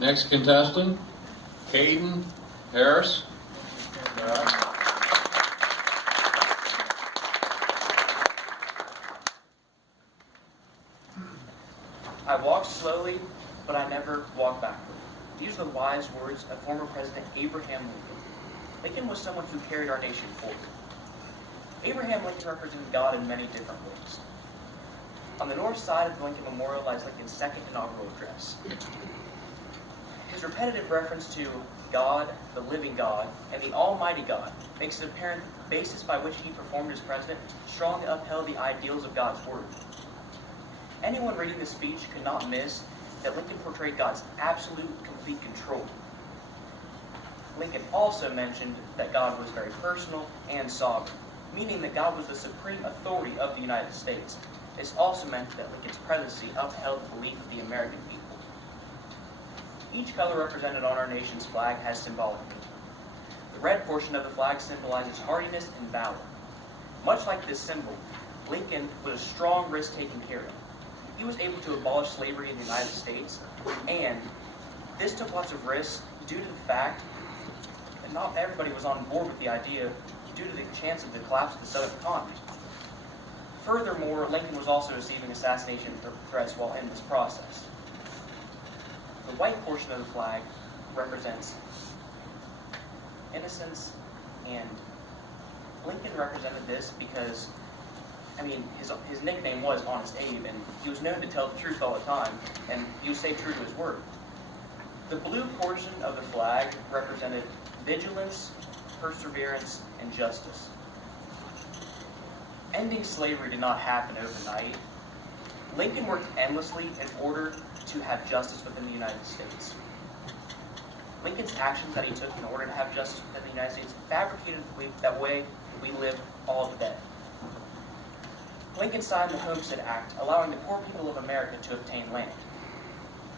Next contestant, Caden Harris. I walked slowly, but I never walked backward. These are the wise words of former President Abraham Lincoln. Lincoln was someone who carried our nation forward. Abraham Lincoln represented God in many different ways. On the north side of the Lincoln Memorial lies Lincoln's second inaugural address. His repetitive reference to God, the living God, and the Almighty God makes it apparent that the basis by which he performed as president strongly upheld the ideals of God's Word. Anyone reading this speech could not miss that Lincoln portrayed God's absolute, complete control. Lincoln also mentioned that God was very personal and sovereign, meaning that God was the supreme authority of the United States. This also meant that Lincoln's presidency upheld the belief of the American people. Each color represented on our nation's flag has symbolic meaning. The red portion of the flag symbolizes hardiness and valor. Much like this symbol, Lincoln was a strong risk-taking hero. He was able to abolish slavery in the United States, and this took lots of risks due to the fact that not everybody was on board with the idea due to the chance of the collapse of the Southern economy. Furthermore, Lincoln was also receiving assassination threats while in this process. The white portion of the flag represents innocence, and Lincoln represented this because, his nickname was Honest Abe, and he was known to tell the truth all the time, and he would stay true to his word. The blue portion of the flag represented vigilance, perseverance, and justice. Ending slavery did not happen overnight. Lincoln worked endlessly in order to have justice within the United States. Lincoln's actions that he took in order to have justice within the United States fabricated that way we live all today. Lincoln signed the Homestead Act, allowing the poor people of America to obtain land.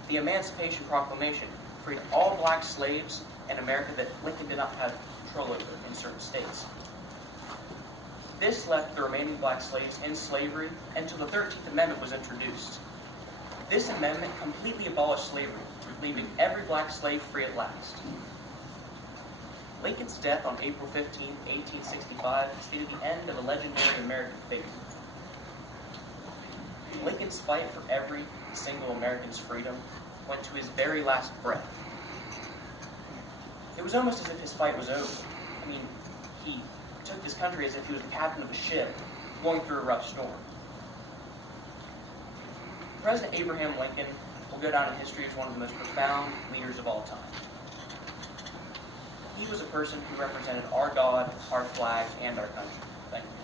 The Emancipation Proclamation freed all black slaves in America that Lincoln did not have control over in certain states. This left the remaining black slaves in slavery until the 13th Amendment was introduced. This amendment completely abolished slavery, leaving every black slave free at last. Lincoln's death on April 15, 1865 stated the end of a legendary American figure. Lincoln's fight for every single American's freedom went to his very last breath. It was almost as if his fight was over. He took this country as if he was the captain of a ship going through a rough storm. President Abraham Lincoln will go down in history as one of the most profound leaders of all time. He was a person who represented our God, our flag, and our country. Thank you.